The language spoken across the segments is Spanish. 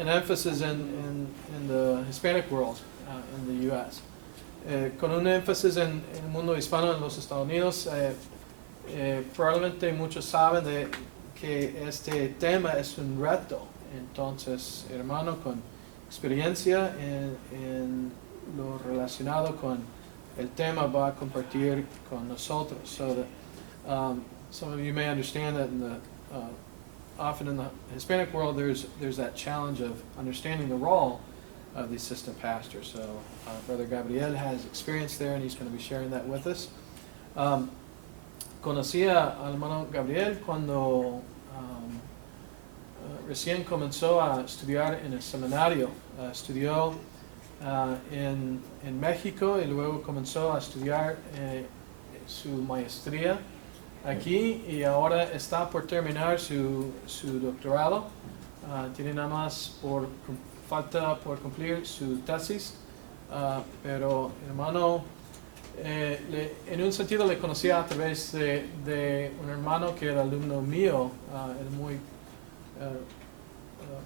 an emphasis in the Hispanic world in the U.S. Con un énfasis en el mundo hispano en los Estados Unidos, probablemente muchos saben de que este tema es un reto. Entonces, hermano, con experiencia en lo relacionado con el tema, va a compartir con nosotros. So that some of you may understand that in the often in the Hispanic world, there's that challenge of understanding the role of the assistant pastor. So Brother Gabriel has experience there, and he's going to be sharing that with us. Conocí al hermano Gabriel cuando recién comenzó a estudiar en el seminario. Estudió en México y luego comenzó a estudiar su maestría aquí y ahora está por terminar su doctorado. Tiene nada más falta por cumplir su tesis, pero hermano, en un sentido le conocía a través de un hermano que era alumno mío, era muy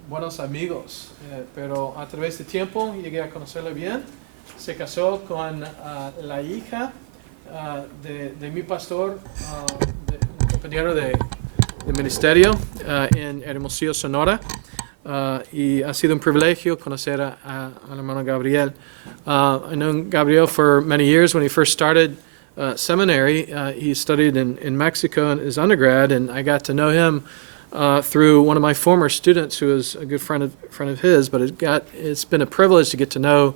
buenos amigos, pero a través de tiempo llegué a conocerle bien. Se casó con la hija de mi pastor, un compañero de ministerio en Hermosillo, Sonora, y ha sido un privilegio conocer al hermano Gabriel. I know Gabriel for many years. When he first started seminary, he studied in Mexico in his undergrad, and I got to know him through one of my former students who is a good friend of his, but it's been a privilege to get to know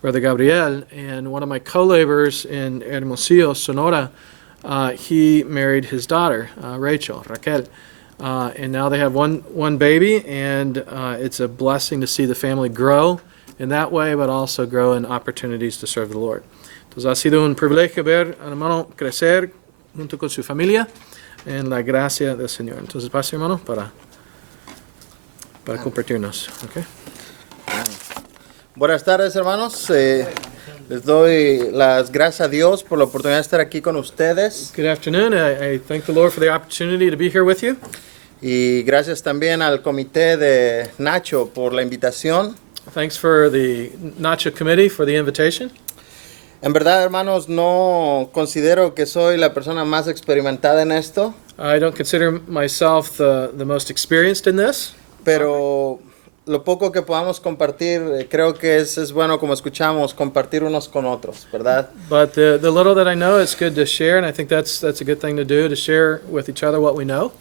Brother Gabriel. And one of my co-laborers in Hermosillo, Sonora, he married his daughter, Raquel, and now they have one baby, and it's a blessing to see the family grow in that way, but also grow in opportunities to serve the Lord. Entonces ha sido un privilegio ver al hermano crecer junto con su familia en la gracia del Señor. Entonces, pase, hermano, para compartirnos. Okay. Buenas tardes, hermanos. Les doy las gracias a Dios por la oportunidad de estar aquí con ustedes. Good afternoon. I thank the Lord for the opportunity to be here with you. Y gracias también al comité de Nacho por la invitación. Thanks for the Nacho Committee for the invitation. En verdad, hermanos, no considero que soy la persona más experimentada en esto. I don't consider myself the most experienced in this. Pero lo poco que podamos compartir, creo que es bueno, como escuchamos, compartir unos con otros, ¿verdad? But the little that I know, it's good to share, and I think that's a good thing to do, to share with each other what we know.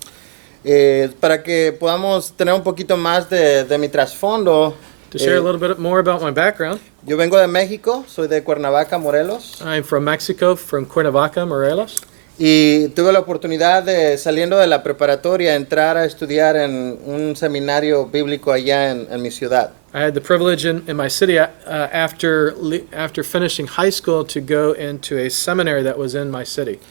Para que podamos tener un poquito más de mi trasfondo. To share a little bit more about my background. Yo vengo de México, soy de Cuernavaca, Morelos. I'm from Mexico, from Cuernavaca, Morelos. Y tuve la oportunidad de, saliendo de la preparatoria, entrar a estudiar en un seminario bíblico allá en mi ciudad. I had the privilege in my city after finishing high school to go into a seminary that was in my city.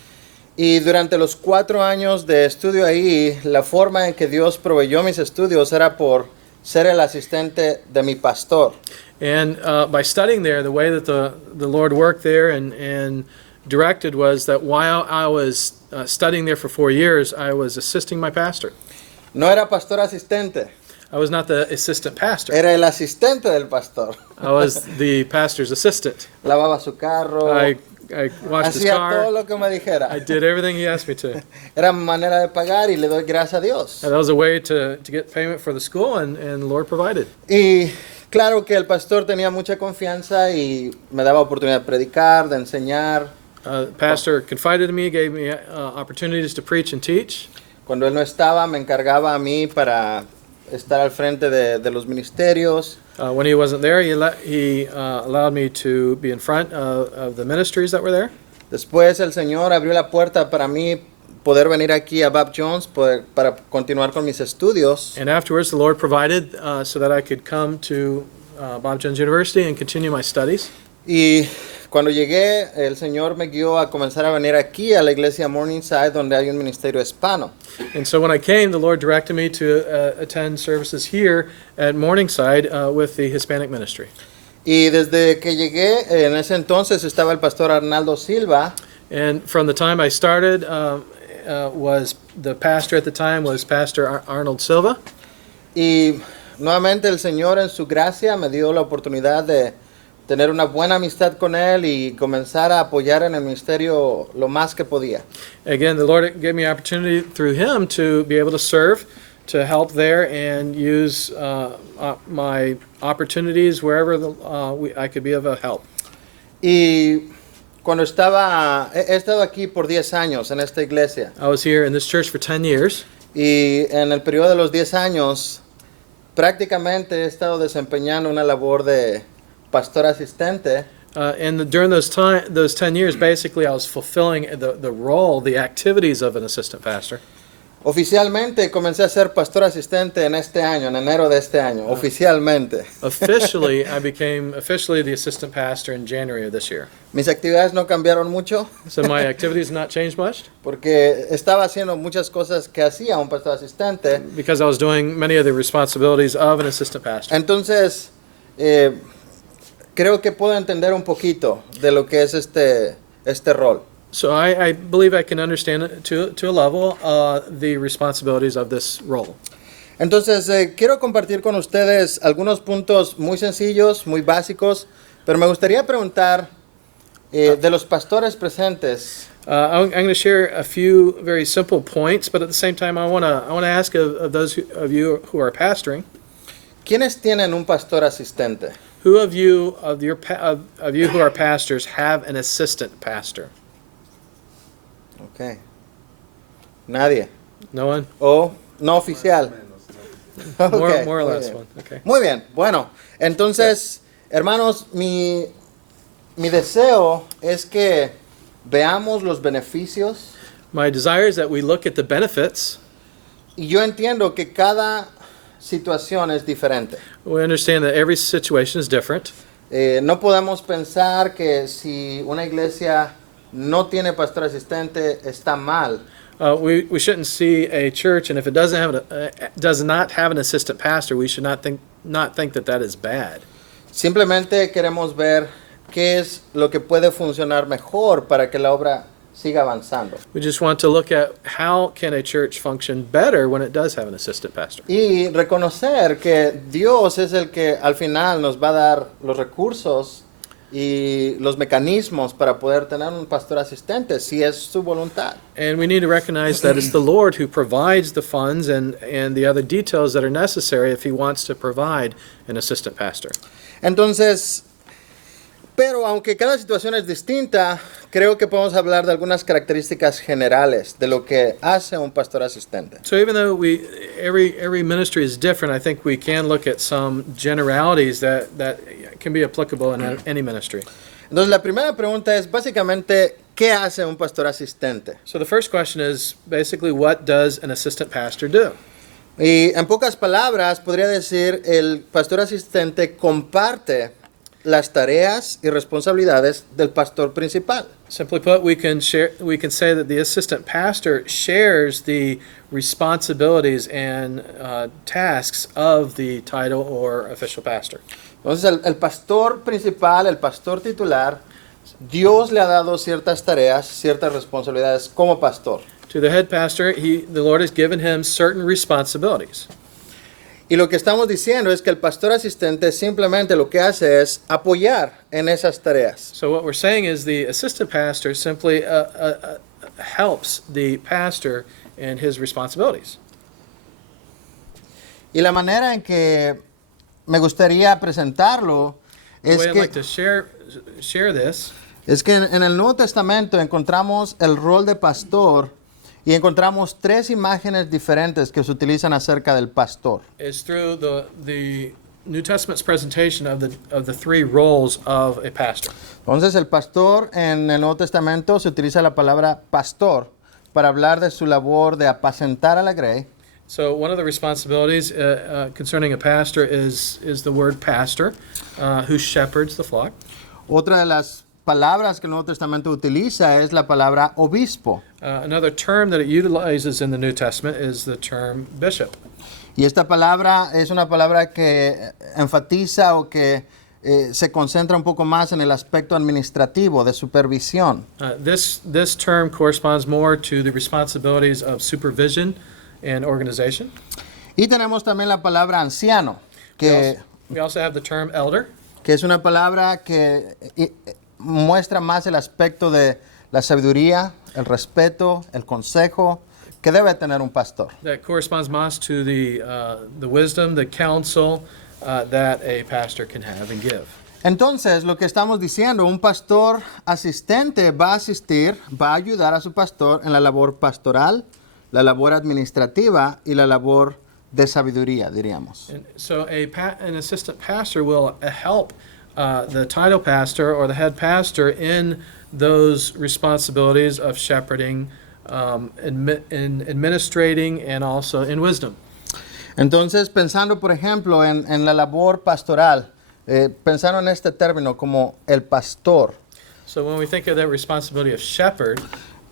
Y durante los 4 años de estudio ahí, la forma en que Dios proveyó mis estudios era por ser el asistente de mi pastor. And by studying there, the way that the Lord worked there and directed was that while I was studying there for 4 years, I was assisting my pastor. No era pastor asistente. I was not the assistant pastor. Era el asistente del pastor. I was the pastor's assistant. Lavaba su carro. I washed his Hacía car. todo lo que me dijera. I did everything he asked me to. Era mi manera de pagar y le doy gracias a Dios. And that was a way to get payment for the school, and the Lord provided. Y claro que el pastor tenía mucha confianza y me daba oportunidad de predicar, de enseñar. The pastor confided in me, gave me opportunities to preach and teach. Cuando él no estaba, me encargaba a mí para estar al frente de los ministerios. When he wasn't there, he allowed me to be in front of the ministries that were there. Después el Señor abrió la puerta para mí poder venir aquí a Bob Jones para continuar con mis estudios. And afterwards, the Lord provided so that I could come to Bob Jones University and continue my studies. Y cuando llegué, el Señor me guió a comenzar a venir aquí a la iglesia Morningside, donde hay un ministerio hispano. And so when I came, the Lord directed me to attend services here at Morningside with the Hispanic ministry. Y desde que llegué, en ese entonces estaba el pastor Arnaldo Silva. And from the time I started, was the pastor at the time was Pastor Arnold Silva. Y nuevamente el Señor en su gracia me dio la oportunidad de tener una buena amistad con Él y comenzar a apoyar en el ministerio lo más que podía. Again, the Lord gave me opportunity through him to be able to serve, to help there, and use my opportunities wherever I could be of a help. Y cuando he estado aquí por 10 años en esta iglesia, I was here in this church for 10 years. y en el periodo de los 10 años prácticamente he estado desempeñando una labor de pastor asistente. During those 10 years, basically, I was fulfilling the role, the activities of an assistant pastor. Oficialmente comencé a ser pastor asistente en este año, en enero de este año, oficialmente. Officially, I became the assistant pastor in January of this year. Mis actividades no cambiaron mucho So my activities not changed much porque estaba haciendo muchas cosas que hacía un pastor asistente. because I was doing many of the responsibilities of an assistant pastor. Entonces, creo que puedo entender un poquito de lo que es este rol. So I believe I can understand to a level the responsibilities of this role. Entonces, quiero compartir con ustedes algunos puntos muy sencillos, muy básicos, pero me gustaría preguntar de los pastores presentes. I'm going to share a few very simple points, but at the same time, I want to ask of those of you who are pastoring, ¿Quiénes tienen un pastor asistente? who of you who are pastors have an assistant pastor? Okay. Nadie. No one? O no oficial. Okay, More or muy less bien. one. Okay. Muy bien. Bueno, entonces, hermanos, mi deseo es que veamos los beneficios. My desire is that we look at the benefits. Y yo entiendo que cada situación es diferente. We understand that every situation is different. No podemos pensar que si una iglesia no tiene pastor asistente está mal. We shouldn't see a church, and if it does not have an assistant pastor, we should not think that is bad. Simplemente queremos ver qué es lo que puede funcionar mejor para que la obra siga avanzando. We just want to look at how can a church function better when it does have an assistant pastor. Y reconocer que Dios es el que al final nos va a dar los recursos y los mecanismos para poder tener un pastor asistente, si es su voluntad. And we need to recognize that it's the Lord who provides the funds and the other details that are necessary if he wants to provide an assistant pastor. Entonces, pero aunque cada situación es distinta, creo que podemos hablar de algunas características generales de lo que hace un pastor asistente. So even though every ministry is different, I think we can look at some generalities that can be applicable in any ministry. Entonces, la primera pregunta es básicamente, ¿qué hace un pastor asistente? So the first question is basically, what does an assistant pastor do? Y en pocas palabras, podría decir, el pastor asistente comparte las tareas y responsabilidades del pastor principal. Simply put, we can say that the assistant pastor shares the responsibilities and tasks of the title or official pastor. Entonces, el pastor principal, el pastor titular, Dios le ha dado ciertas tareas, ciertas responsabilidades como pastor. To the head pastor, the Lord has given him certain responsibilities. Y lo que estamos diciendo es que el pastor asistente simplemente lo que hace es apoyar en esas tareas. So what we're saying is the assistant pastor simply helps the pastor in his responsibilities. Y la manera en que me gustaría presentarlo The es way I'd que, like to share this es que en el Nuevo Testamento encontramos el rol de pastor y encontramos tres imágenes diferentes que se utilizan acerca del pastor. is through the New Testament's presentation of the three roles of a pastor. Entonces el pastor en el Nuevo Testamento se utiliza la palabra pastor para hablar de su labor de apacentar a la grey. So one of the responsibilities concerning a pastor is the word pastor, who shepherds the flock. Otra de las palabras que el Nuevo Testamento utiliza es la palabra obispo. Another term that it utilizes in the New Testament is the term bishop. Y esta palabra es una palabra que enfatiza o que se concentra un poco más en el aspecto administrativo de supervisión. This term corresponds more to the responsibilities of supervision and organization. Y tenemos también la palabra anciano, que We also have the term elder. es una palabra que muestra más el aspecto de la sabiduría, el respeto, el consejo que debe tener un pastor. That corresponds most to the wisdom, the counsel that a pastor can have and give. Entonces, lo que estamos diciendo, un pastor asistente va a asistir, va a ayudar a su pastor en la labor pastoral, la labor administrativa y la labor de sabiduría, diríamos. And so an assistant pastor will help the title pastor or the head pastor in those responsibilities of shepherding, in administrating, and also in wisdom. Entonces, pensando, por ejemplo, en la labor pastoral, pensando en este término como el pastor, So when we think of that responsibility of shepherd,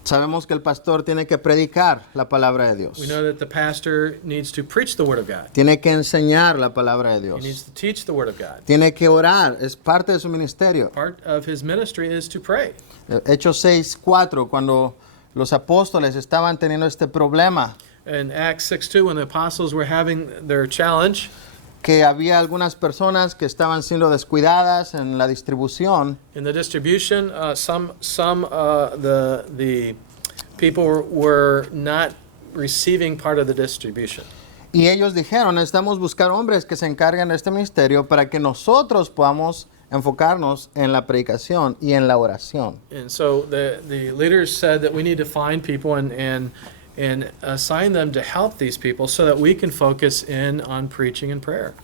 sabemos que el pastor tiene que predicar la palabra de Dios. we know that the pastor needs to preach the Word of God. Tiene que enseñar la palabra de He needs Dios. to teach the Word of God. Tiene que orar, es parte de su ministerio. Part of his ministry is to pray. Hechos 6:4, cuando los apóstoles estaban teniendo este problema, In Acts 6:2, when the apostles were having their challenge, que había algunas personas que estaban siendo descuidadas en la distribución, in the distribution, the people were not receiving part of the distribution. y ellos dijeron, necesitamos buscar hombres que se encarguen de este ministerio para que nosotros podamos enfocarnos en la predicación y en la oración. And so the leaders said that we need to find people and assign them to help these people so that we can focus in on preaching and prayer.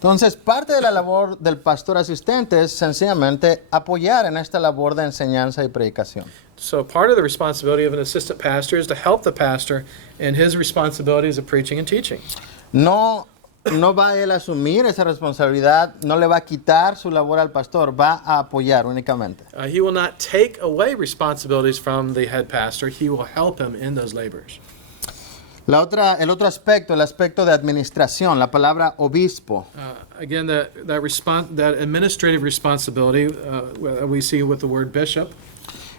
Entonces, parte de la labor del pastor asistente es sencillamente apoyar en esta labor de enseñanza y predicación. So part of the responsibility of an assistant pastor is to help the pastor in his responsibilities of preaching and teaching. No va él a asumir esa responsabilidad, no le va a quitar su labor al pastor, va a apoyar únicamente. He will not take away responsibilities from the head pastor. He will help him in those labors. El otro aspecto, el aspecto de administración, la palabra obispo. Again, that administrative responsibility we see with the word bishop.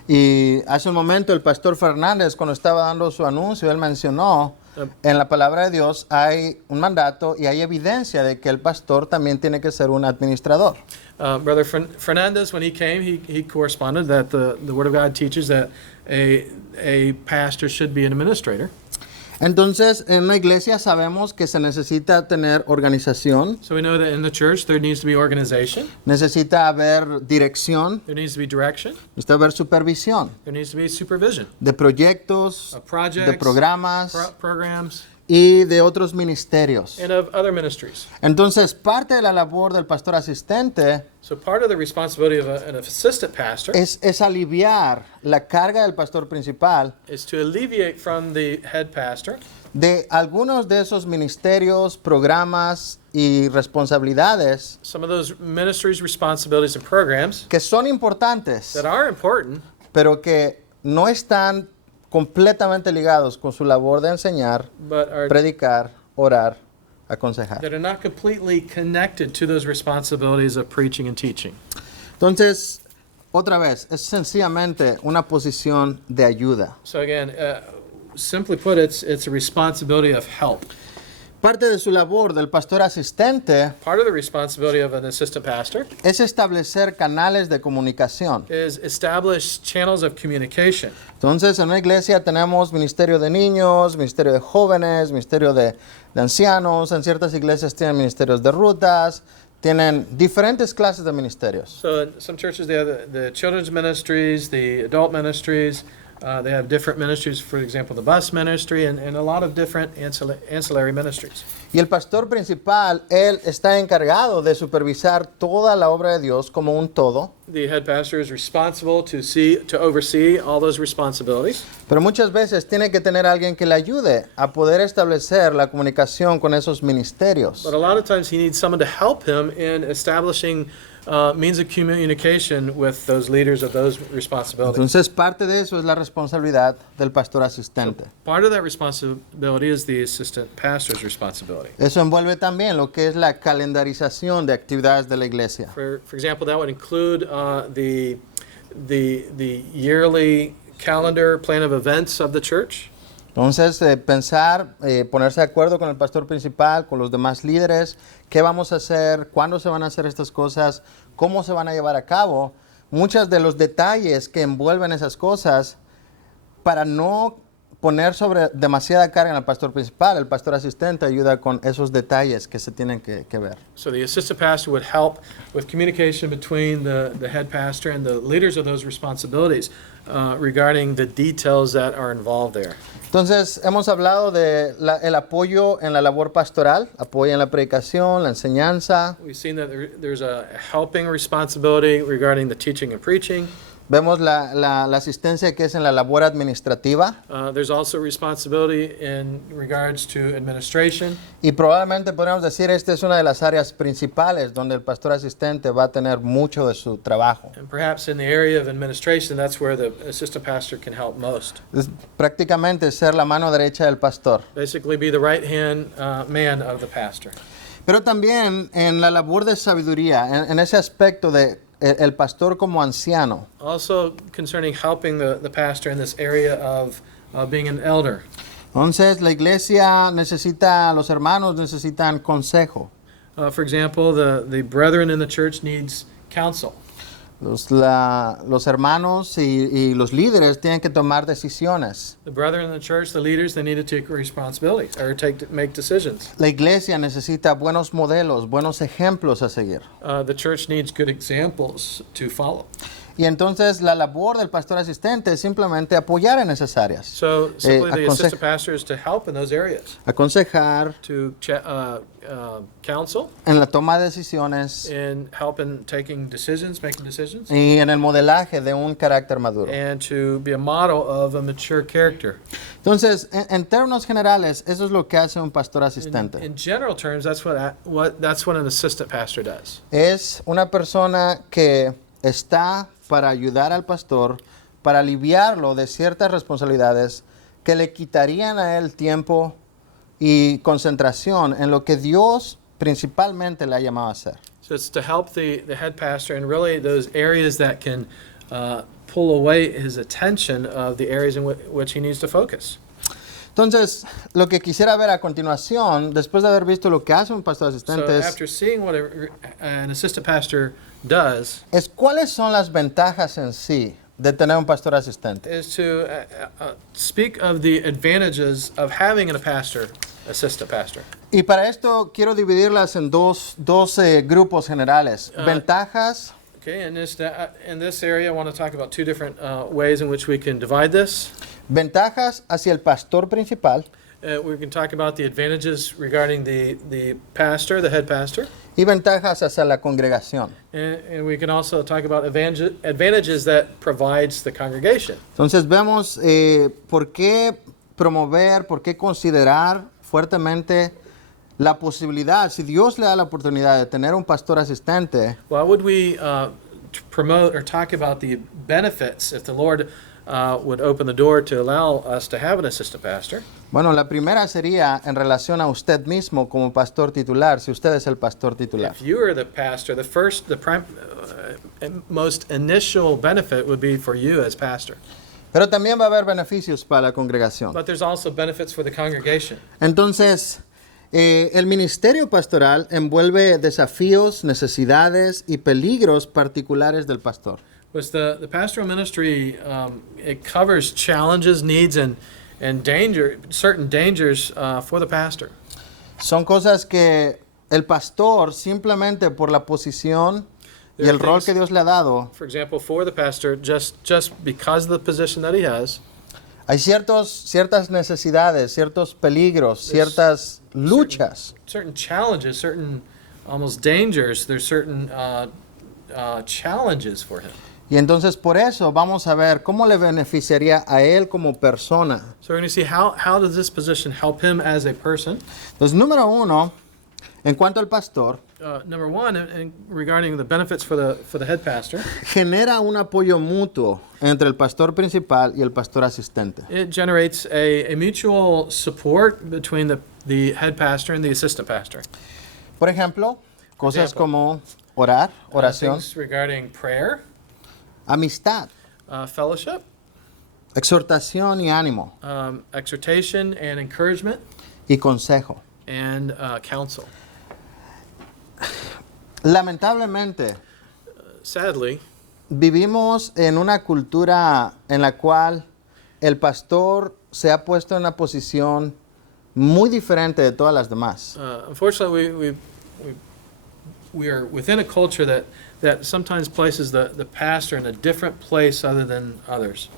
Y hace un momento el pastor Fernández, cuando estaba dando su anuncio, él mencionó, en la palabra de Dios hay un mandato y hay evidencia de que el pastor también tiene que ser un administrador. Brother Fernandez, when he came, he corresponded that the Word of God teaches that a pastor should be an administrator. Entonces, en una iglesia sabemos que se necesita tener organización, So we know that in the church there needs to be organization, necesita haber dirección, there needs to be direction, necesita haber supervisión there needs to be supervision de proyectos, of projects, de programas programs, y de otros ministerios. and of other ministries. Entonces, parte de la labor del pastor asistente So part of the responsibility of an assistant pastor es aliviar la carga del pastor principal is to alleviate from the head pastor de algunos de esos ministerios, programas y responsabilidades some of those ministries, responsibilities, and programs que son importantes, that are important, pero que no están completamente ligados con su labor de enseñar, but are predicar, orar, aconsejar. that are not completely connected to those responsibilities of preaching and teaching. Entonces, otra vez, es sencillamente una posición de ayuda. So again, simply put, it's a responsibility of help. Parte de su labor del pastor asistente Part of the responsibility of an assistant pastor es establecer canales de comunicación. is establish channels of communication. Entonces, en una iglesia tenemos ministerio de niños, ministerio de jóvenes, ministerio de ancianos. En ciertas iglesias tienen ministerios de rutas, tienen diferentes clases de ministerios. So in some churches they have the children's ministries, the adult ministries. They have different ministries, for example, the bus ministry, and a lot of different ancillary ministries. Y el pastor principal, él está encargado de supervisar toda la obra de Dios como un todo. The head pastor is responsible to oversee all those responsibilities. Pero muchas veces tiene que tener alguien que le ayude a poder establecer la comunicación con esos ministerios. But a lot of times he needs someone to help him in establishing means of communication with those leaders of those responsibilities. Entonces, parte de eso es la responsabilidad del pastor asistente. Part of that responsibility is the assistant pastor's responsibility. Eso envuelve también lo que es la calendarización de actividades de la iglesia. For example, that would include the yearly calendar plan of events of the church. Entonces, pensar, ponerse de acuerdo con el pastor principal, con los demás líderes, qué vamos a hacer, cuándo se van a hacer estas cosas, cómo se van a llevar a cabo, muchos de los detalles que envuelven esas cosas para no poner sobre demasiada carga en el pastor principal. El pastor asistente ayuda con esos detalles que se tienen que ver. So the assistant pastor would help with communication between the head pastor and the leaders of those responsibilities regarding the details that are involved there. Entonces, hemos hablado de el apoyo en la labor pastoral, apoyo en la predicación, la enseñanza. We've seen that there's a helping responsibility regarding the teaching and preaching. Vemos la asistencia que es en la labor administrativa. There's also responsibility in regards to administration. Y probablemente podríamos decir esta es una de las áreas principales donde el pastor asistente va a tener mucho de su trabajo. And perhaps in the area of administration, that's where the assistant pastor can help most. Es prácticamente ser la mano derecha del pastor. Basically be the right-hand man of the pastor. Pero también en la labor de sabiduría, en ese aspecto de el pastor como anciano. Also concerning helping the pastor in this area of being an elder. Entonces la iglesia necesita, los hermanos necesitan consejo. For example, the brethren in the church needs counsel. Los hermanos y los líderes tienen que tomar decisiones. The brethren in the church, the leaders, they need to take responsibilities or make decisions. La iglesia necesita buenos modelos, buenos ejemplos a seguir. The church needs good examples to follow. Y entonces la labor del pastor asistente es simplemente apoyar en esas áreas. So simply the assistant pastor is to help in those areas, Aconsejar to counsel, en la toma de decisiones and help in making decisions, y en el modelaje de un carácter maduro. and to be a model of a mature character. Entonces, en términos generales, eso es lo que hace un pastor asistente. In general terms, that's what an assistant pastor does. Es una persona que está para ayudar al pastor, para aliviarlo de ciertas responsabilidades que le quitarían a él tiempo y concentración en lo que Dios principalmente le ha llamado a hacer. So it's to help the head pastor in really those areas that can pull away his attention of the areas in which he needs to focus. Entonces, lo que quisiera ver a continuación, después de haber visto lo que hace un pastor asistente, So after seeing what an assistant pastor does, es cuáles son las ventajas en sí de tener un pastor asistente. is to speak of the advantages of having a pastor, assistant pastor. Y para esto quiero dividirlas en dos grupos generales. Ventajas Okay, in this area, I want to talk about two different ways in which we can divide this. Ventajas hacia el pastor principal We can talk about the advantages regarding the pastor, the head pastor. y ventajas hacia la congregación. And we can also talk about advantages that provides the congregation. Entonces vemos por qué promover, por qué considerar fuertemente la posibilidad, si Dios le da la oportunidad de tener un pastor asistente, Why would we promote or talk about the benefits if the Lord would open the door to allow us to have an assistant pastor? bueno, la primera sería en relación a usted mismo como pastor titular, si usted es el pastor titular. If you are the pastor, most initial benefit would be for you as pastor. Pero también va a haber beneficios para la congregación. But there's also benefits for the congregation. Entonces, el ministerio pastoral envuelve desafíos, necesidades y peligros particulares del pastor. Pues the pastoral ministry, it covers challenges, needs, and certain dangers for the pastor. Son cosas que el pastor, simplemente por la posición y el rol que Dios le ha dado, For example, for the pastor, just because of the position that he has, hay ciertas necesidades, ciertos peligros, ciertas luchas. certain challenges, certain almost dangers, there's certain challenges for him. Y entonces por eso vamos a ver cómo le beneficiaría a él como persona. So we're going to see how does this position help him as a person. Entonces, número uno, en cuanto al pastor, Number one, regarding the benefits for the head pastor, genera un apoyo mutuo entre el pastor principal y el pastor asistente. it generates a mutual support between the head pastor and the assistant pastor. Por ejemplo, cosas como orar, oración, Things regarding prayer, amistad, fellowship, exhortación y ánimo exhortation and encouragement, y consejo. and counsel. Lamentablemente, Sadly, vivimos en una cultura en la cual el pastor se ha puesto en una posición muy diferente de todas las demás. unfortunately, we are within a culture that sometimes places the pastor in a different place other than others.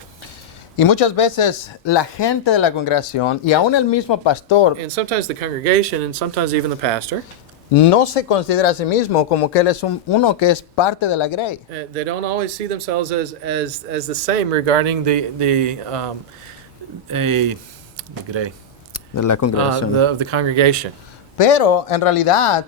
Y muchas veces la gente de la congregación y aún el mismo pastor And sometimes the congregation and sometimes even the pastor, no se considera a sí mismo como que él es uno que es parte de la grey. they don't always see themselves as the same regarding the grey, De la congregación. of the congregation. Pero en realidad,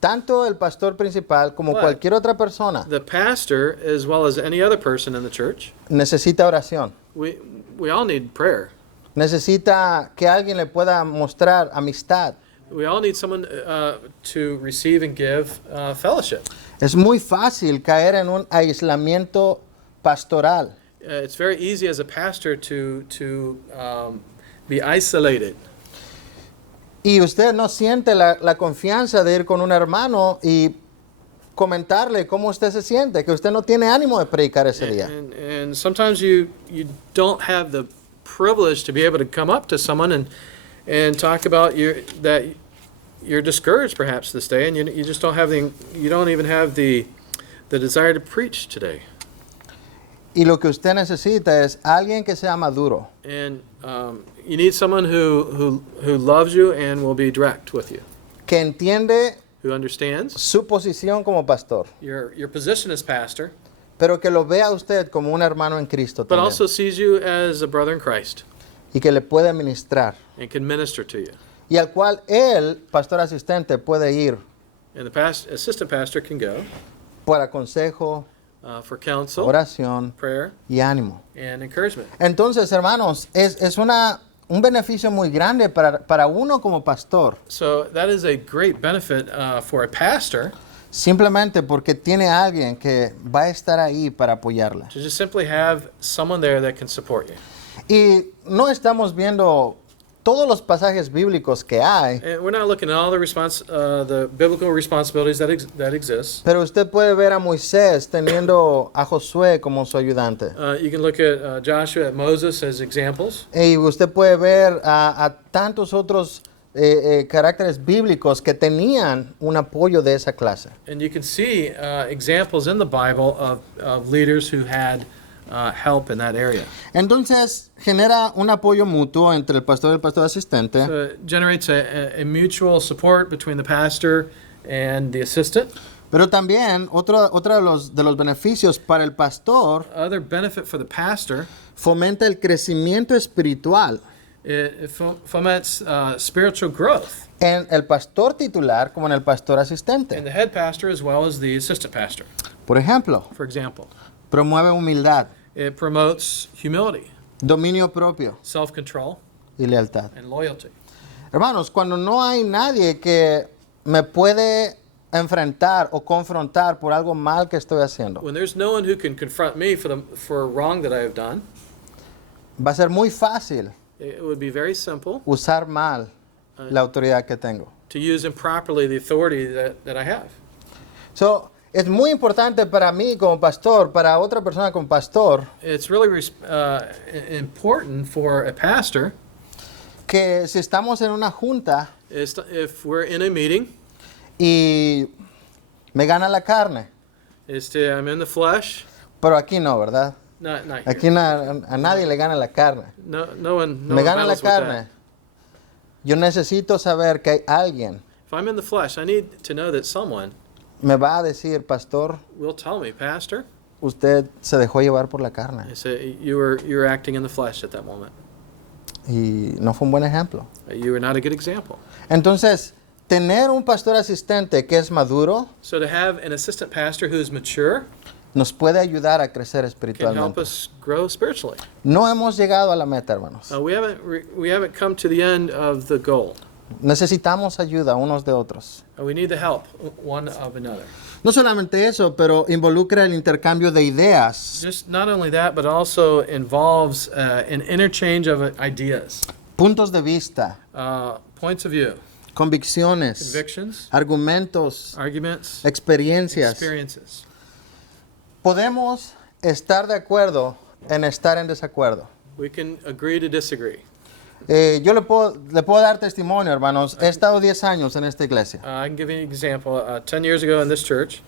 tanto el pastor principal como But cualquier otra persona The pastor, as well as any other person in the church, necesita oración. we all need prayer. Necesita que alguien le pueda mostrar amistad. We all need someone to receive and give fellowship. Es muy fácil caer en un aislamiento pastoral. It's very easy as a pastor to be isolated. Y usted no siente la confianza de ir con un hermano y comentarle cómo usted se siente, que usted no tiene ánimo de predicar ese día. And sometimes you don't have the privilege to be able to come up to someone and talk about that you're discouraged perhaps this day, and you just don't have you don't even have the desire to preach today. Y lo que usted necesita es alguien que sea maduro, And you need someone who loves you and will be direct with you, que entiende who understands su posición como pastor, your position as pastor, pero que lo vea a usted como un hermano en Cristo but también, also sees you as a brother in Christ y que le puede ministrar, and can minister to you. y al cual él, pastor asistente, puede ir And the assistant pastor can go para consejo, for counsel, oración prayer, y ánimo. and encouragement. Entonces, hermanos, es un beneficio muy grande para uno como pastor, So that is a great benefit for a pastor simplemente porque tiene a alguien que va a estar ahí para apoyarla. to just simply have someone there that can support you. Y no estamos viendo todos los pasajes bíblicos que hay, And we're not looking at all the biblical responsibilities that exist. pero usted puede ver a Moisés teniendo a Josué como su ayudante. You can look at Joshua, at Moses as examples. Y usted puede ver a tantos otros caracteres bíblicos que tenían un apoyo de esa clase. And you can see examples in the Bible of leaders who had help in that area. Entonces genera un apoyo mutuo entre el pastor y el pastor asistente. So it generates a mutual support between the pastor and the assistant. Pero también otro de los beneficios para el pastor Other benefit for the pastor, fomenta el crecimiento espiritual it foments spiritual growth en el pastor titular como en el pastor in asistente. the head pastor as well as the assistant pastor. Por ejemplo, For example, promueve humildad, it promotes humility, dominio propio self-control, y lealtad. and loyalty. Hermanos, cuando no hay nadie que me puede enfrentar o confrontar por algo mal que estoy haciendo, When there's no one who can confront me for wrong that I have done, va a ser muy fácil it would be very simple usar mal la autoridad que tengo. to use improperly the authority that I have. So, es muy importante para mí como pastor, para otra persona como pastor, It's really important for a pastor que si estamos en una junta if we're in a meeting, y me gana la carne, I'm in the flesh, pero aquí no, ¿verdad? not Aquí here. a nadie le gana la carne. No one Me gana la battles with that. carne. Yo necesito saber que hay alguien If I'm in the flesh, I need to know that someone me va a decir, pastor, will tell me, Pastor, usted se dejó llevar por la carne I say you were acting in the flesh at that moment. y no fue un buen ejemplo. You were not a good example. Entonces, tener un pastor asistente que es maduro So to have an assistant pastor who is mature nos puede ayudar a crecer can help espiritualmente. us grow spiritually. No hemos llegado a la meta, hermanos. We haven't come to the end of the goal. Necesitamos ayuda unos de otros. We need the help one of another. No solamente eso, pero involucra el intercambio de ideas, Just not only that, but also involves an interchange of ideas, puntos de vista, points of view, convicciones, convictions, argumentos, arguments, experiencias. experiences. Podemos estar de acuerdo en estar en desacuerdo. We can agree to disagree. Yo le puedo dar testimonio, hermanos. He estado 10 años en esta iglesia. I can give you an example. 10 years ago in this church,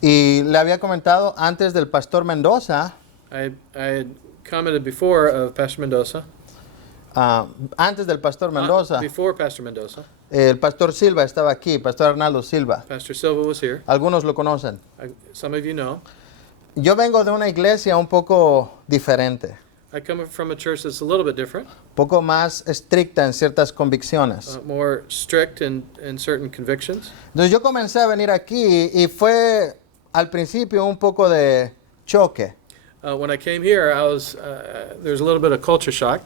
Y le había comentado antes del pastor Mendoza, I had commented before of Pastor Mendoza. antes del pastor Mendoza, Before Pastor Mendoza. el pastor Silva estaba aquí, pastor Arnaldo Silva. Pastor Silva was here. Algunos lo conocen. Some of you know. Yo vengo de una iglesia un poco diferente, I come from a church that's a little bit different, un poco más estricta en ciertas convicciones. more strict in certain convictions. Entonces yo comencé a venir aquí y fue al principio un poco de choque. When I came here, there's a little bit of culture shock.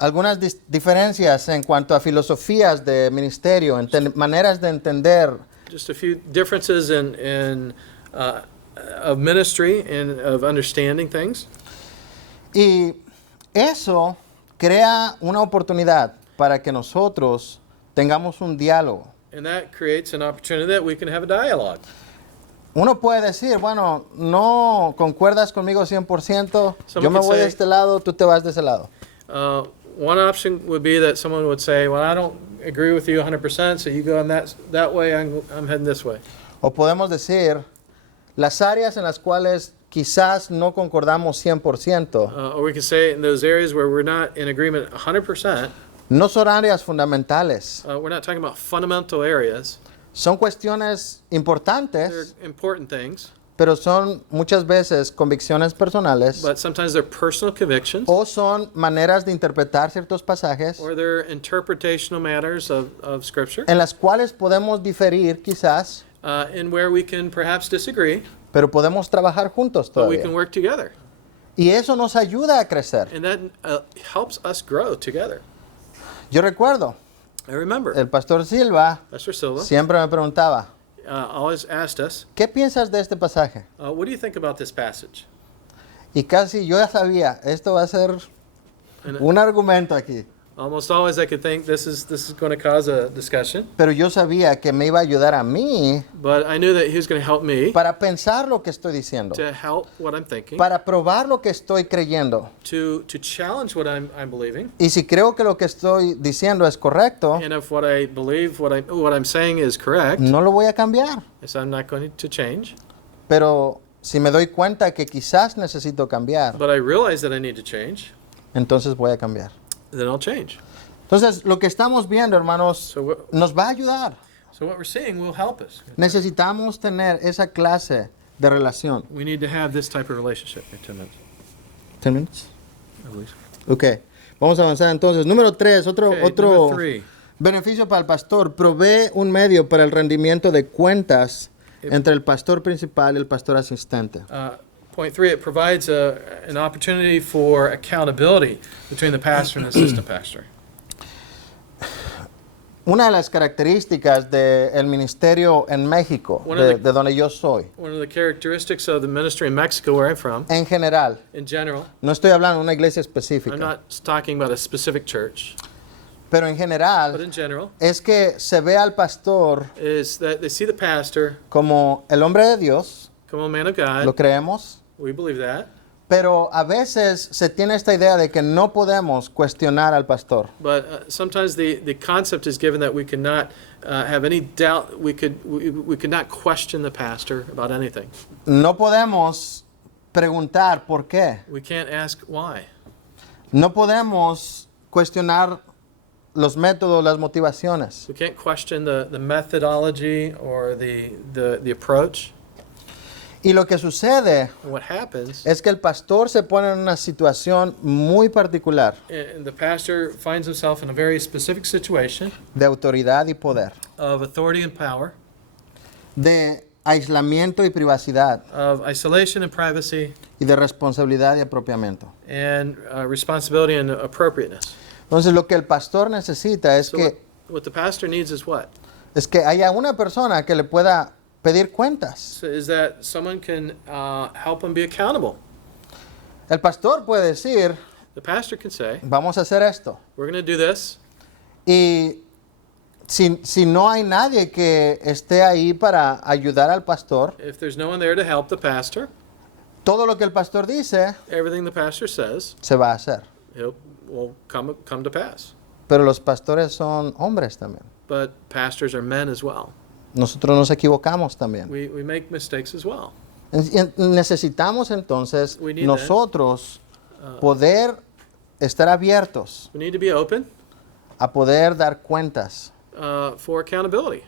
Algunas diferencias en cuanto a filosofías de ministerio, maneras de entender. Just a few differences in of ministry and of understanding things. Y eso crea una oportunidad para que nosotros tengamos un diálogo. And that creates an opportunity that we can have a dialogue. Uno puede decir, bueno, no concuerdas conmigo 100%, yo me voy de este lado, tú te vas de ese lado. One option would be that someone would say, well, I don't agree with you 100%, so you go in that way, I'm heading this way. O podemos decir, las áreas en las cuales quizás no concordamos 100%, Or we could say in those areas where we're not in agreement 100%, no son áreas fundamentales, we're not talking about fundamental areas. son cuestiones They're importantes, important things, pero son muchas veces convicciones personales but sometimes they're personal convictions, o son maneras de interpretar ciertos pasajes or they're interpretational matters of Scripture, en las cuales podemos diferir quizás, in where we can perhaps disagree, pero podemos trabajar juntos but we todavía. can work together. Y eso nos ayuda a crecer. And that helps us grow together. Yo recuerdo, I remember el pastor Silva Pastor Silva siempre me preguntaba, always asked us, ¿qué piensas de este pasaje? what do you think about this passage? Y casi yo ya sabía, esto va a ser And un argumento aquí. almost always I could think this is going to cause a discussion, Pero yo sabía que me iba a ayudar a mí but I knew that he was going to help me para pensar lo que estoy diciendo, to help what I'm thinking, para probar lo que estoy creyendo. to challenge what I'm believing, Y si creo que lo que estoy diciendo es correcto, and if what I believe, what I'm saying is correct, no lo voy a cambiar. so I'm not going to change. Pero si me doy cuenta que quizás necesito cambiar, But I realize that I need to change, entonces voy a cambiar. then I'll change. Entonces, lo que estamos viendo, hermanos, So nos va a ayudar. what we're seeing will help us. Necesitamos tener esa clase de relación. We need to have this type of relationship. 10 minutes, 10 minutes. at least. Ok, vamos a avanzar entonces. Número 3, otro Number 3. beneficio para el pastor. Provee un medio para el rendimiento de cuentas entre el pastor principal y el pastor asistente. Point 3, it provides an opportunity for accountability between the pastor and the assistant pastor. Una de las características del ministerio en México, de donde yo soy, One of the characteristics of the ministry in Mexico, where I'm from, en general, in general, no estoy hablando de una iglesia I'm específica, not talking about a specific church, pero en but general in general, es que se ve al pastor is that they see the pastor, como el hombre de Dios, come on, man of God, lo creemos, we believe that, pero a veces se tiene esta idea de que no podemos cuestionar al pastor. but sometimes the concept is given that we cannot have any doubt, we could not question the pastor about anything. No podemos preguntar por qué. We can't ask why. No podemos cuestionar los métodos, las motivaciones. We can't question the methodology or the approach. Y lo que sucede And what happens, es que el pastor se pone en una situación muy particular and the pastor finds himself in a very specific situation de autoridad y poder, of authority and power, de aislamiento y privacidad of isolation and privacy, y de responsabilidad y apropiamiento. and responsibility and appropriateness. Entonces lo que el pastor necesita es So que what the pastor needs is what? Es que haya una persona que le pueda pedir cuentas. So is that someone can help him be accountable. El pastor puede decir, The pastor can say, vamos a hacer esto. we're going to do this. Y si no hay nadie que esté ahí para ayudar al pastor, If there's no one there to help the pastor, todo lo que el pastor dice everything the pastor says se va a hacer. will come to pass. Pero los pastores son hombres también. But pastors are men as well. Nosotros nos equivocamos también. We make mistakes as well. Necesitamos entonces We need nosotros poder estar abiertos We need to be open a poder dar cuentas. for accountability.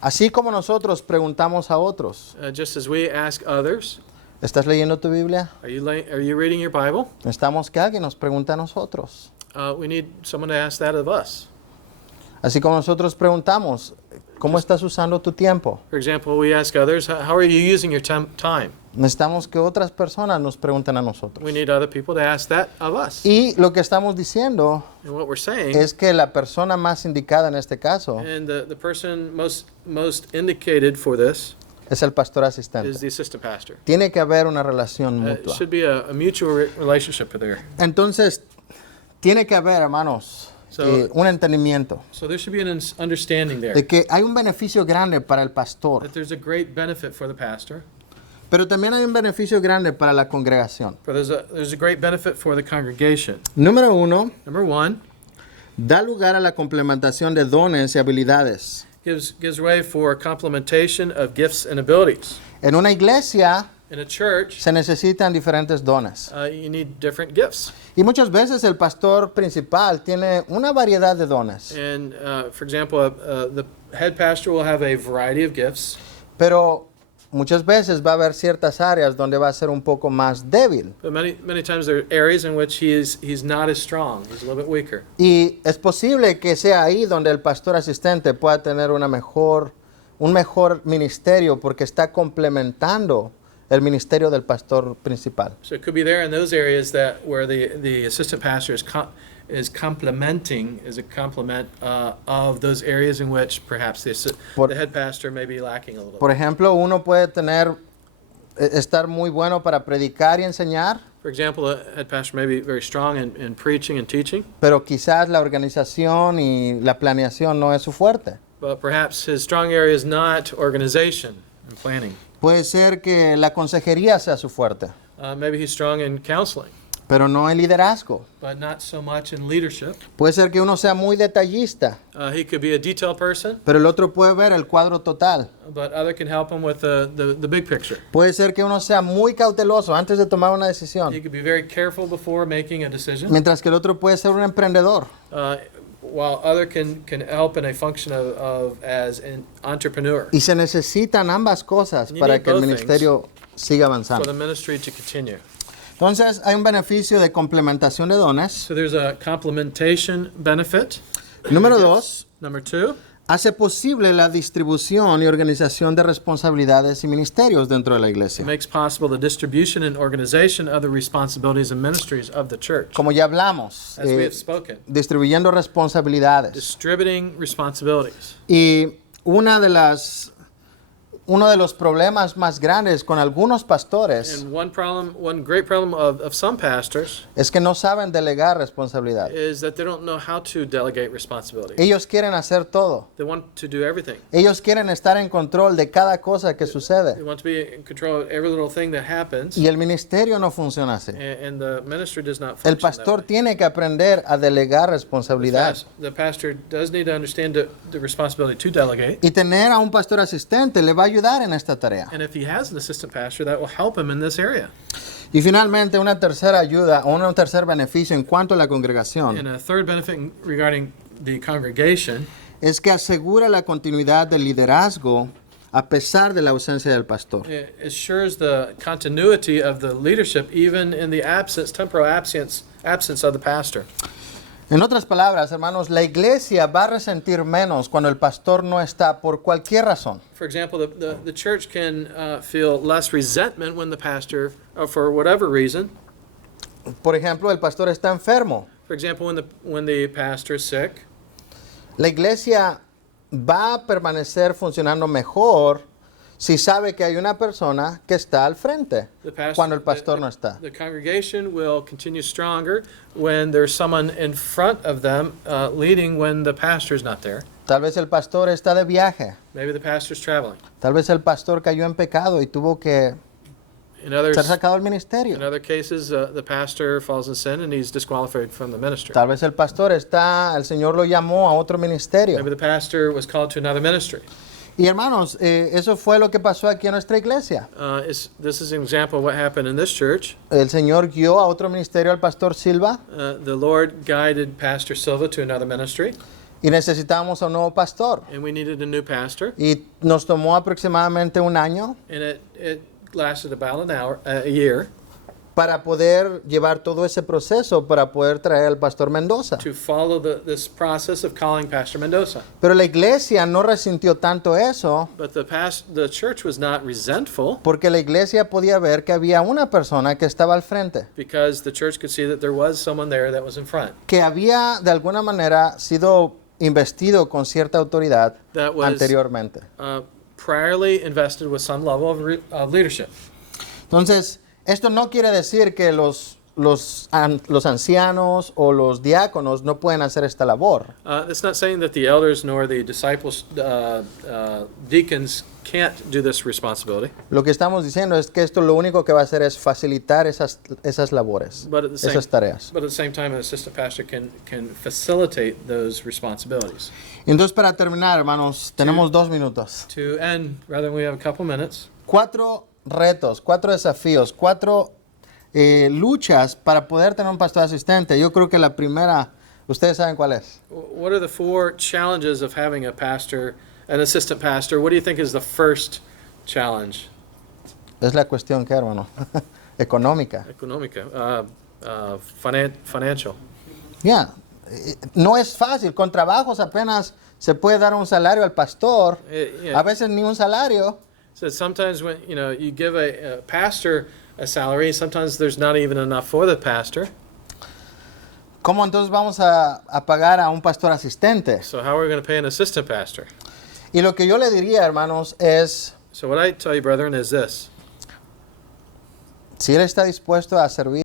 Así como nosotros preguntamos a otros, Just as we ask others, ¿estás leyendo tu Biblia? are you reading your Bible? Necesitamos que alguien nos pregunte a nosotros. We need someone to ask that of us. Así como nosotros preguntamos, ¿cómo estás usando tu tiempo? For example, we ask others, how are you using your time? Necesitamos que otras personas nos pregunten a nosotros. We need other people to ask that of us. Y lo que estamos diciendo And what we're saying, es que la persona más indicada en este caso and the person most indicated for this es el pastor is asistente. the assistant pastor. Tiene que haber una relación It mutua. should be a mutual relationship there. Entonces, tiene que haber, hermanos, So- un entendimiento So there should be an understanding there de que hay un beneficio grande para el pastor, that there's a great benefit for the pastor, pero también hay un beneficio grande para la congregación. but there's a great benefit for the congregation. Número uno, Number one, da lugar a la complementación de dones y habilidades. gives way for complementation of gifts and abilities. En una iglesia In a church, se necesitan diferentes dones. you need different gifts. Y muchas veces el pastor principal tiene una variedad de dones, And for example, the head pastor will have a variety of gifts, pero muchas veces va a haber ciertas áreas donde va a ser un poco más débil. but many times there are areas in which he's not as strong. He's a little bit weaker. Y es posible que sea ahí donde el pastor asistente pueda tener un mejor ministerio porque está complementando el ministerio del pastor principal. So it could be there in those areas where the assistant pastor is complementing, is a complement of those areas in which perhaps the head pastor may be lacking a little. Por ejemplo, uno puede estar muy bueno para predicar y enseñar, For example, a head pastor may be very strong in preaching and teaching, pero quizás la organización y la planeación no es su fuerte. but perhaps his strong area is not organization and planning. Puede ser que la consejería sea su fuerte, Maybe he's strong in counseling, pero no en liderazgo. but not so much in leadership. Puede ser que uno sea muy detallista, He could be a detail person, pero el otro puede ver el cuadro total. but other can help him with the big picture. Puede ser que uno sea muy cauteloso antes de tomar una decisión, He could be very careful before making a decision, mientras que el otro puede ser un emprendedor. while other can help in a function as an entrepreneur Y se necesitan ambas cosas You para need que el both ministerio siga for the avanzando. ministry to continue. Entonces, hay un beneficio de complementación de dones. So there's a complementation benefit. Número dos, Number two, hace posible la distribución y organización de responsabilidades y ministerios dentro de la it iglesia. makes possible the distribution and organization of the responsibilities and ministries of the church. Como ya hablamos, As we have spoken, distribuyendo responsabilidades. distributing responsibilities. Y uno de los problemas más grandes con algunos pastores And one great problem of some pastors es que no saben delegar responsabilidad. is that they don't know how to delegate responsibility. Ellos quieren hacer todo. They want to do everything. Ellos quieren estar en control de cada cosa que They sucede. want to be in control of every little thing that happens. Y el ministerio no funciona así. And the ministry does not El function that pastor way. tiene que aprender a delegar responsabilidad The pastor does need to understand the responsibility to delegate. y tener a un pastor asistente le va a ayudar en esta tarea. And if he has an assistant pastor, that will help him in this area. Y finalmente una tercera ayuda o un tercer beneficio en cuanto a la congregación And a third benefit regarding the congregation es que asegura la continuidad del liderazgo a pesar de la ausencia del pastor. it assures the continuity of the leadership even in the temporal absence of the pastor. En otras palabras, hermanos, la iglesia va a resentir menos cuando el pastor no está por cualquier razón. For example, the church can feel less resentment when the pastor, for whatever reason, Por ejemplo, el pastor está enfermo. for example, when the pastor is sick, La iglesia va a permanecer funcionando mejor si sabe que hay una persona que está al frente cuando el pastor no está. The congregation will continue stronger when there's someone in front of them leading when the pastor's not there. Tal vez el pastor está de viaje. Maybe the pastor's traveling. Tal vez el pastor cayó en pecado y tuvo que In others, ser sacado del in ministerio. other cases, the pastor falls in sin and he's disqualified from the ministry. Tal vez el pastor el Señor lo llamó a otro ministerio. Maybe the pastor was called to another ministry. Y hermanos, eso fue lo que pasó aquí en nuestra iglesia. This is an example of what happened in this church. El Señor guió a otro ministerio al pastor Silva The Lord guided Pastor Silva to another ministry, y necesitábamos a un nuevo pastor. and we needed a new pastor. Y nos tomó aproximadamente un año And it lasted about a year, para poder llevar todo ese proceso, para poder traer al pastor Mendoza. to follow this process of calling Pastor Mendoza. Pero la iglesia no resintió tanto eso But the church was not resentful porque la iglesia podía ver que había una persona que estaba al frente, because the church could see that there was someone there that was in front. que había de alguna manera sido investido con cierta autoridad That was anteriormente. Priorly invested with some level of leadership. Entonces, esto no quiere decir que los ancianos o los diáconos no pueden hacer esta labor. It's not saying that the elders nor the disciples, deacons can't do this responsibility. Lo que estamos diciendo es que esto lo único que va a hacer es facilitar esas labores, But at the same, esas tareas. but at the same time, an assistant pastor can facilitate those responsibilities. Entonces, para terminar, hermanos, tenemos 2 minutos. To end, rather than we have a couple minutes, 4 retos, 4 desafíos, 4 luchas para poder tener un pastor asistente. Yo creo que la primera, ustedes saben cuál es. what are the 4 challenges of having a pastor, an assistant pastor? What do you think is the first challenge? Es la cuestión que, hermano, económica. Económica, financial. Ya, no es fácil. Con trabajos apenas se puede dar un salario al pastor. Yeah. A veces ni un salario. So sometimes when you give a pastor a salary, sometimes there's not even enough for the pastor. ¿Cómo entonces vamos a pagar a un pastor asistente? So how are we going to pay an assistant pastor? Y lo que yo le diría, hermanos, es So what I tell you, brethren, is this. si él está dispuesto a servir